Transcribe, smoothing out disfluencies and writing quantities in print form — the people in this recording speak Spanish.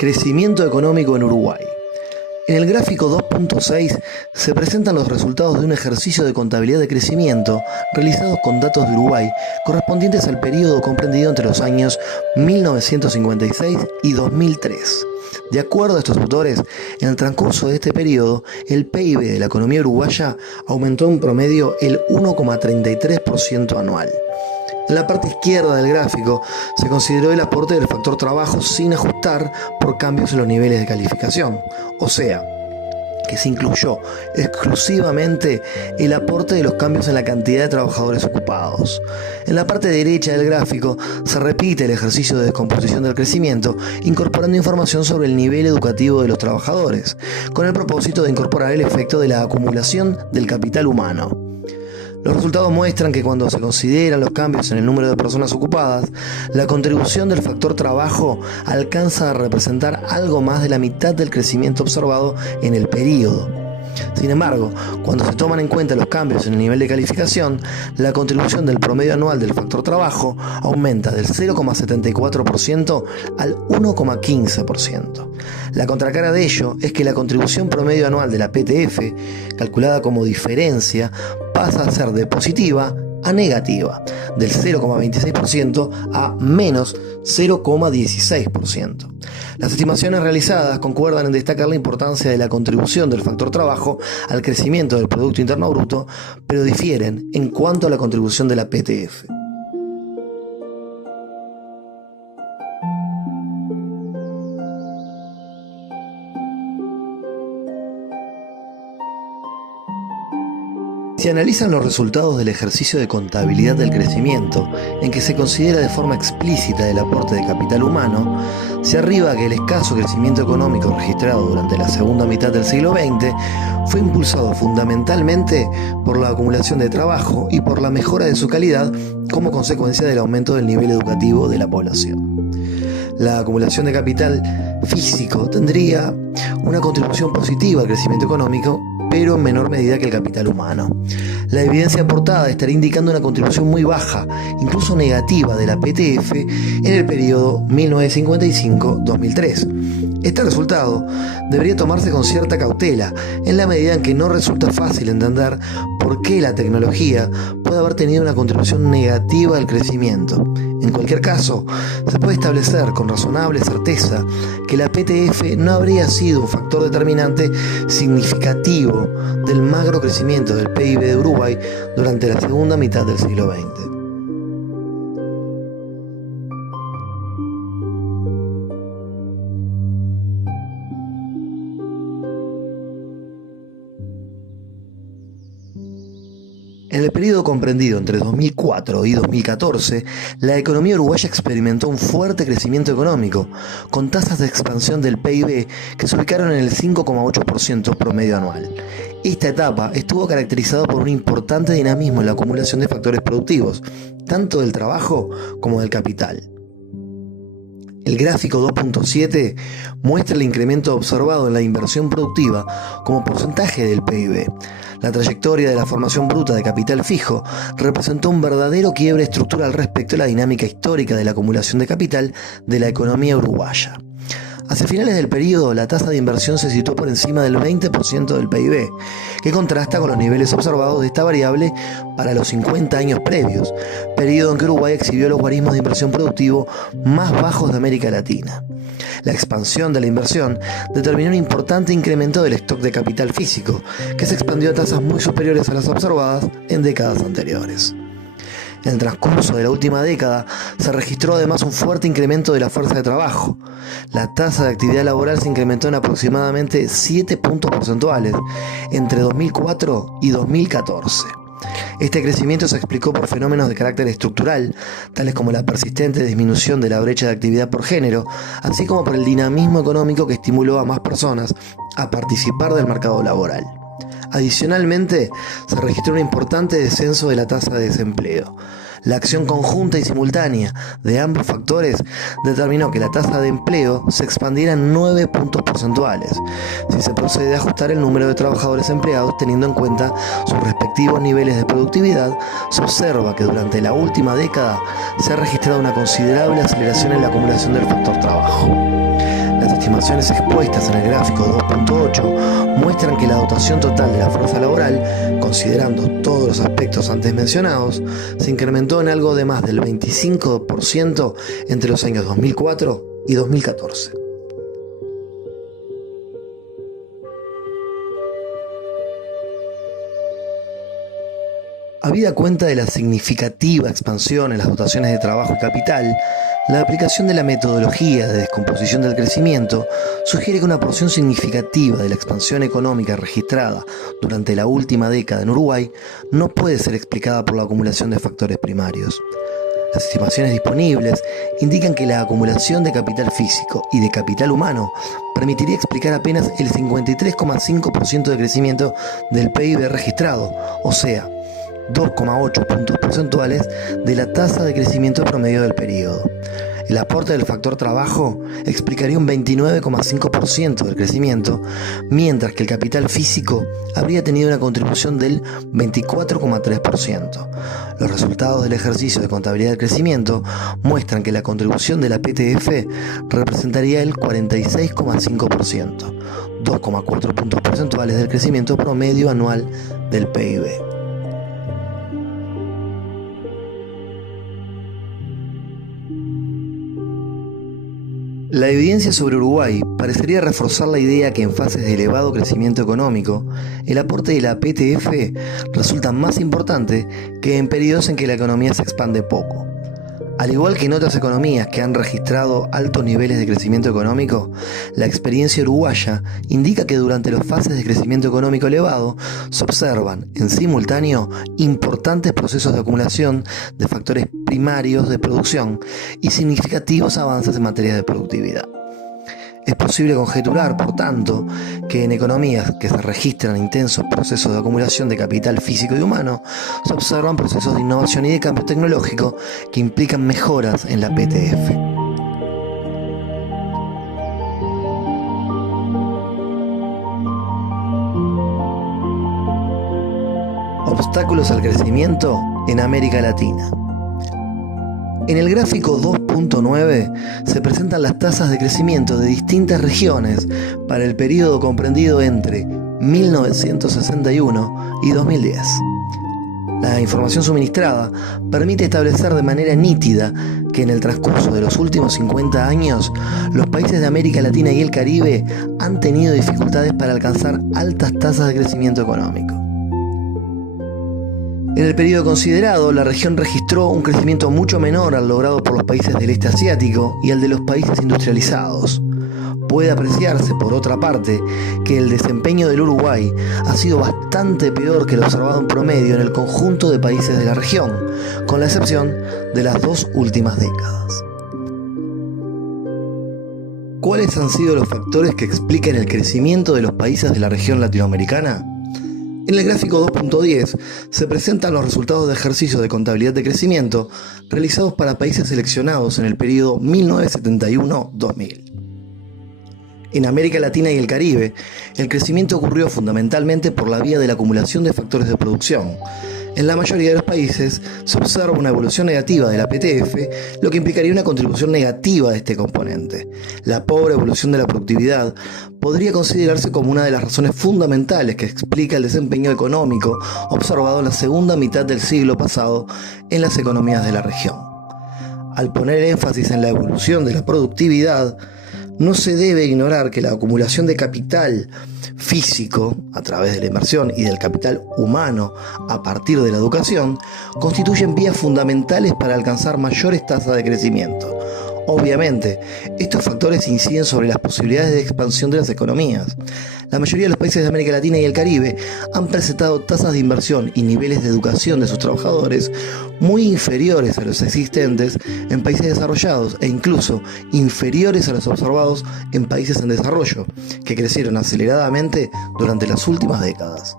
Crecimiento económico en Uruguay. En el gráfico 2.6 se presentan los resultados de un ejercicio de contabilidad de crecimiento realizados con datos de Uruguay correspondientes al periodo comprendido entre los años 1956 y 2003. De acuerdo a estos autores, en el transcurso de este periodo, el PIB de la economía uruguaya aumentó en promedio el 1,33% anual. En la parte izquierda del gráfico se consideró el aporte del factor trabajo sin ajustar por cambios en los niveles de calificación, o sea, que se incluyó exclusivamente el aporte de los cambios en la cantidad de trabajadores ocupados. En la parte derecha del gráfico se repite el ejercicio de descomposición del crecimiento, incorporando información sobre el nivel educativo de los trabajadores, con el propósito de incorporar el efecto de la acumulación del capital humano. Los resultados muestran que cuando se consideran los cambios en el número de personas ocupadas, la contribución del factor trabajo alcanza a representar algo más de la mitad del crecimiento observado en el período. Sin embargo, cuando se toman en cuenta los cambios en el nivel de calificación, la contribución del promedio anual del factor trabajo aumenta del 0,74% al 1,15%. La contracara de ello es que la contribución promedio anual de la PTF, calculada como diferencia, pasa a ser de positiva a negativa, del 0,26% a menos 0,16%. Las estimaciones realizadas concuerdan en destacar la importancia de la contribución del factor trabajo al crecimiento del Producto Interno Bruto, pero difieren en cuanto a la contribución de la PTF. Si analizan los resultados del ejercicio de contabilidad del crecimiento, en que se considera de forma explícita el aporte de capital humano, se arriba que el escaso crecimiento económico registrado durante la segunda mitad del siglo XX fue impulsado fundamentalmente por la acumulación de trabajo y por la mejora de su calidad como consecuencia del aumento del nivel educativo de la población. La acumulación de capital físico tendría una contribución positiva al crecimiento económico, pero en menor medida que el capital humano. La evidencia aportada estaría indicando una contribución muy baja, incluso negativa, de la PTF en el periodo 1955-2003. Este resultado debería tomarse con cierta cautela, en la medida en que no resulta fácil entender por qué la tecnología puede haber tenido una contribución negativa al crecimiento. En cualquier caso, se puede establecer con razonable certeza que la PTF no habría sido un factor determinante significativo del magro crecimiento del PIB de Uruguay durante la segunda mitad del siglo XX. En el periodo comprendido entre 2004 y 2014, la economía uruguaya experimentó un fuerte crecimiento económico, con tasas de expansión del PIB que se ubicaron en el 5,8% promedio anual. Esta etapa estuvo caracterizada por un importante dinamismo en la acumulación de factores productivos, tanto del trabajo como del capital. El gráfico 2.7 muestra el incremento observado en la inversión productiva como porcentaje del PIB. La trayectoria de la formación bruta de capital fijo representó un verdadero quiebre estructural respecto a la dinámica histórica de la acumulación de capital de la economía uruguaya. Hacia finales del periodo, la tasa de inversión se situó por encima del 20% del PIB, que contrasta con los niveles observados de esta variable para los 50 años previos, periodo en que Uruguay exhibió los guarismos de inversión productivo más bajos de América Latina. La expansión de la inversión determinó un importante incremento del stock de capital físico, que se expandió a tasas muy superiores a las observadas en décadas anteriores. En el transcurso de la última década se registró además un fuerte incremento de la fuerza de trabajo. La tasa de actividad laboral se incrementó en aproximadamente 7 puntos porcentuales entre 2004 y 2014. Este crecimiento se explicó por fenómenos de carácter estructural, tales como la persistente disminución de la brecha de actividad por género, así como por el dinamismo económico que estimuló a más personas a participar del mercado laboral. Adicionalmente, se registró un importante descenso de la tasa de desempleo. La acción conjunta y simultánea de ambos factores determinó que la tasa de empleo se expandiera en 9 puntos porcentuales, si se procede a ajustar el número de trabajadores empleados teniendo en cuenta sus respectivos niveles de productividad. Se observa que durante la última década se ha registrado una considerable aceleración en la acumulación del factor trabajo. Las estimaciones expuestas en el gráfico 2.8 muestran que la dotación total de la fuerza laboral, considerando todos los aspectos antes mencionados, se incrementó en algo de más del 25% entre los años 2004 y 2014. Habida cuenta de la significativa expansión en las dotaciones de trabajo y capital, la aplicación de la metodología de descomposición del crecimiento sugiere que una porción significativa de la expansión económica registrada durante la última década en Uruguay no puede ser explicada por la acumulación de factores primarios. Las estimaciones disponibles indican que la acumulación de capital físico y de capital humano permitiría explicar apenas el 53,5% de crecimiento del PIB registrado, o sea, 2,8 puntos porcentuales de la tasa de crecimiento promedio del periodo. El aporte del factor trabajo explicaría un 29,5% del crecimiento, mientras que el capital físico habría tenido una contribución del 24,3%. Los resultados del ejercicio de contabilidad del crecimiento muestran que la contribución de la PTF representaría el 46,5%, 2,4 puntos porcentuales del crecimiento promedio anual del PIB. La evidencia sobre Uruguay parecería reforzar la idea que en fases de elevado crecimiento económico, el aporte de la PTF resulta más importante que en periodos en que la economía se expande poco. Al igual que en otras economías que han registrado altos niveles de crecimiento económico, la experiencia uruguaya indica que durante las fases de crecimiento económico elevado se observan en simultáneo importantes procesos de acumulación de factores primarios de producción y significativos avances en materia de productividad. Es posible conjeturar, por tanto, que en economías que se registran intensos procesos de acumulación de capital físico y humano, se observan procesos de innovación y de cambio tecnológico que implican mejoras en la PTF. Obstáculos al crecimiento en América Latina. En el gráfico 2.9 se presentan las tasas de crecimiento de distintas regiones para el periodo comprendido entre 1961 y 2010. La información suministrada permite establecer de manera nítida que en el transcurso de los últimos 50 años, los países de América Latina y el Caribe han tenido dificultades para alcanzar altas tasas de crecimiento económico. En el periodo considerado, la región registró un crecimiento mucho menor al logrado por los países del este asiático y al de los países industrializados. Puede apreciarse, por otra parte, que el desempeño del Uruguay ha sido bastante peor que el observado en promedio en el conjunto de países de la región, con la excepción de las 2 últimas décadas. ¿Cuáles han sido los factores que explican el crecimiento de los países de la región latinoamericana? En el gráfico 2.10 se presentan los resultados de ejercicio de contabilidad de crecimiento realizados para países seleccionados en el periodo 1971-2000. En América Latina y el Caribe, el crecimiento ocurrió fundamentalmente por la vía de la acumulación de factores de producción. En la mayoría de los países se observa una evolución negativa de la PTF, lo que implicaría una contribución negativa de este componente. La pobre evolución de la productividad podría considerarse como una de las razones fundamentales que explica el desempeño económico observado en la segunda mitad del siglo pasado en las economías de la región. Al poner énfasis en la evolución de la productividad, no se debe ignorar que la acumulación de capital físico a través de la inversión y del capital humano a partir de la educación constituyen vías fundamentales para alcanzar mayores tasas de crecimiento. Obviamente, estos factores inciden sobre las posibilidades de expansión de las economías. La mayoría de los países de América Latina y el Caribe han presentado tasas de inversión y niveles de educación de sus trabajadores muy inferiores a los existentes en países desarrollados e incluso inferiores a los observados en países en desarrollo, que crecieron aceleradamente durante las últimas décadas.